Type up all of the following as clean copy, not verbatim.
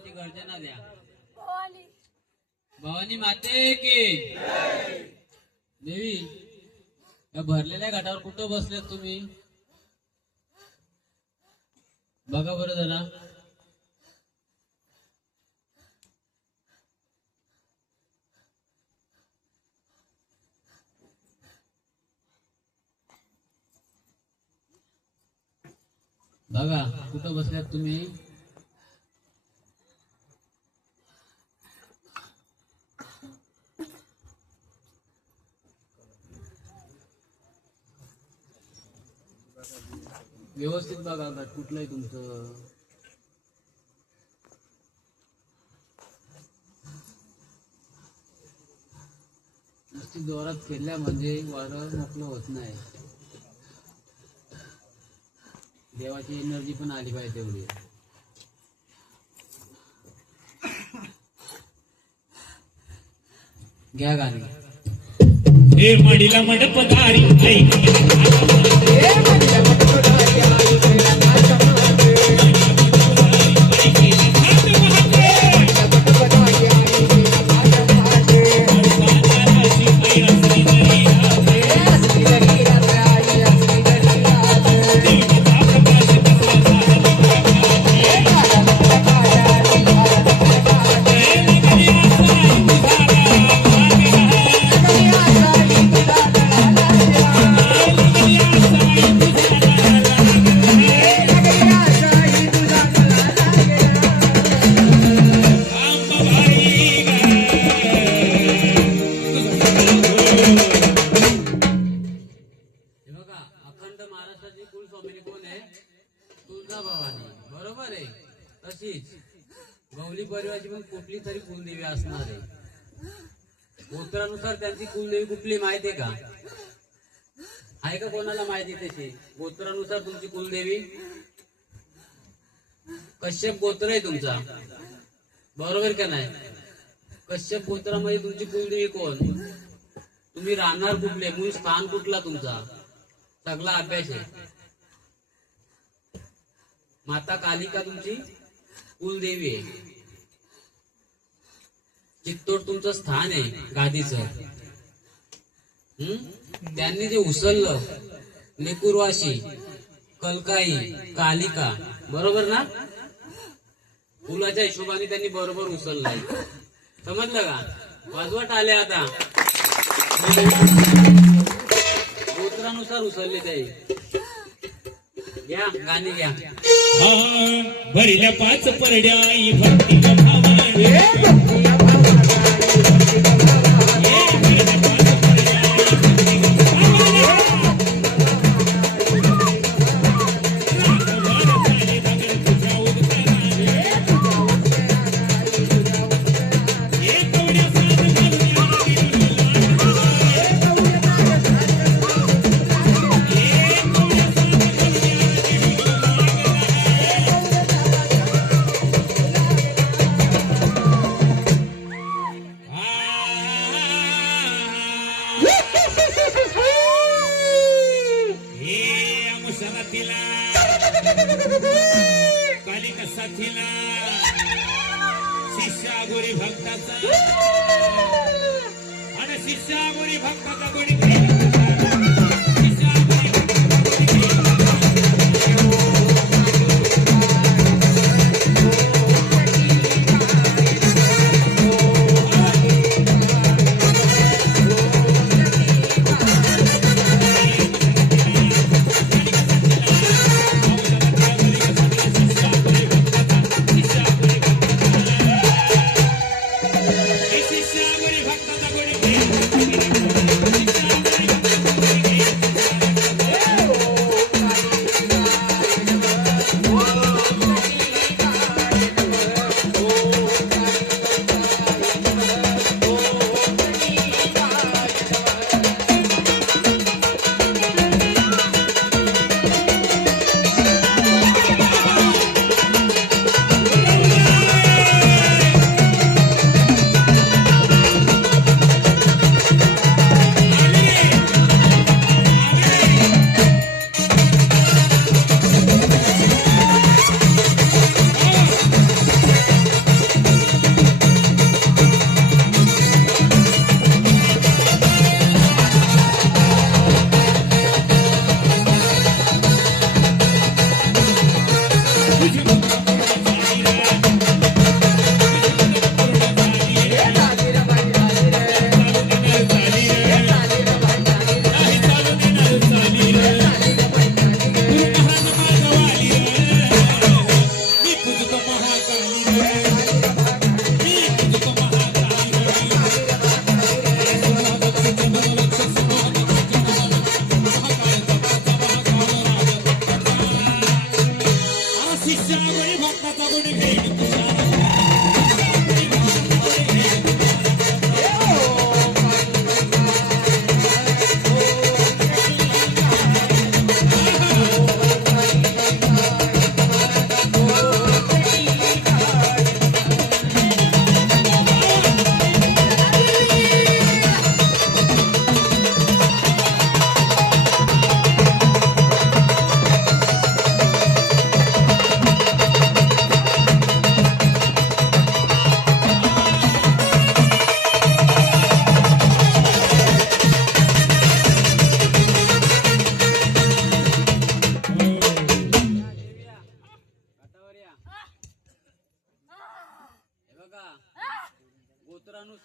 देवाची गर्जना द्या. भवानी भवानी माते की देवी. या भरलेल्या घाटावर कुठं बसलेत तुम्ही? बघा बरं जरा. बघा कुठं बसल्यात तुम्ही? व्यवस्थित बघा घाट कुठलं आहे तुमचं. नुसती जोरात खेळल्या म्हणजे वारं मोकळं होत नाही. देवाची एनर्जी पण आली पाहिजे तेवढी. घ्या गाणी. हे मडीला मंडपदारी अखंड महाराष्ट्राची कुलस्वामिनी कोण आहे? तुळजाभवानी. बरोबर आहे. तशीच गवली परिवाराची पण कुठली तरी कुलदेवी असणार आहे. गोत्रानुसार त्यांची कुलदेवी कुठली माहिती आहे का? आहे का कोणाला माहिती तशी? गोत्रानुसार तुमची कुलदेवी कश्यप गोत्र आहे तुमचा. बरोबर का नाही? कश्यप गोत्रामध्ये तुमची कुलदेवी कोण? तुम्ही राहणार कुठले? मूळ स्थान कुठला तुमचा? सगळा अभ्यास आहे. माता कालिका तुमची कुलदेवी आहे. चित्तोड तुमचं स्थान आहे गादीचं. त्यांनी जे उचललं लेकुरवाशी, कलकाई, कालिका. बरोबर ना? फुलाच्या हिशोबाने त्यांनी बरोबर उचललाय. समजलं का? वाजवट आले आता. गोत्रानुसार उचलले ते. घ्या गाणी घ्या. भरल्या पाच परड्या भक्ती कालिका साथीला शिष्या गोरी भक्ताचा आणि शिष्या गोरी भक्ताचा गोडी भक्ताचा गोडी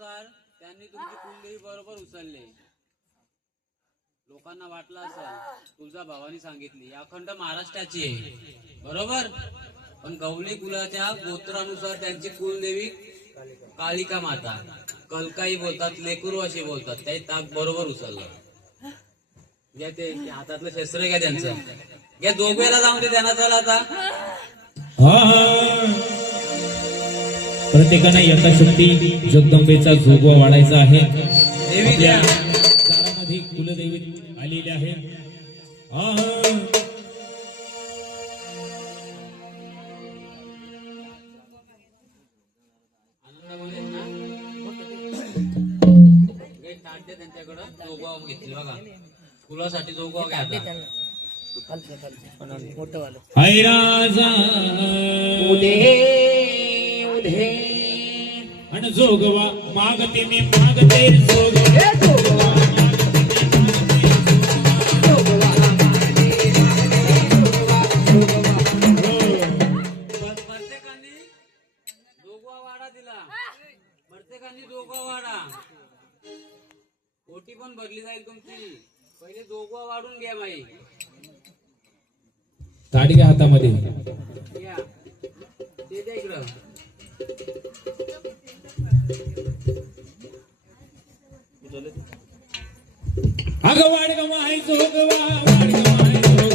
वाडानुसार त्यांनी तुमची कुलदेवी बरोबर उचलले. लोकांना वाटलं असेल तुळजा भावानी सांगितली अखंड महाराष्ट्राची आहे बरोबर, पण गवळी कुलाच्या गोत्रानुसार त्यांची कुलदेवी कालिका माता, कलकाई बोलतात, लेकुरू असे बोलतात. त्याही ताक बरोबर उचललं. घ्या ते हातातलं शस्त्र घ्या त्यांचं, घ्या दोघेला जाऊन ते त्यांना. चला आता प्रत्येकाने यथाशक्ती जगदंबेचा जोगवा वाढायचा आहे. देवी द्या. दारामध्ये कुलदेवी आलेली आहे. आनंदामध्ये ना काही ताट दे त्यांच्याकडं. जोगवा घेतली बघा, फुलासाठी जोगवा घ्या आता. हैराजा आणि जोगवा मागते मी मागते जोगवा. प्रत्येकाने जोगवा वाडा दिला, प्रत्येकाने जोगवा वाडा. ओटी पण भरली जाईल तुमची. पहिले जोगवा वाढून घ्या माई. ताडी घ्या हातामध्ये. घ्या ते द्या इकडं. अगं वाडगमा आहे जोगवा, वाडगमा आहे जोगवा.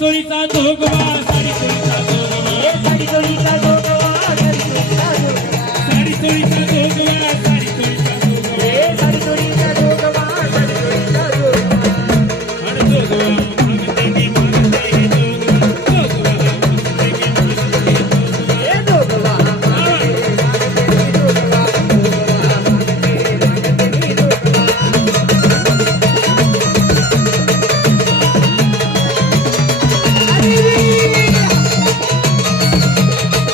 चोळीचा जोगवा, साडी चोळीचा जोगवा, साडी चोळीचा जोगवा, साडी चोळीचा जोगवा, साडी चोळीचा जोगवा, साडी चोळीचा जोगवा. आणि जोगवा मागते मी मागते जोगवा, जोगवा मागते मी मागते जोगवा. Hallelujah.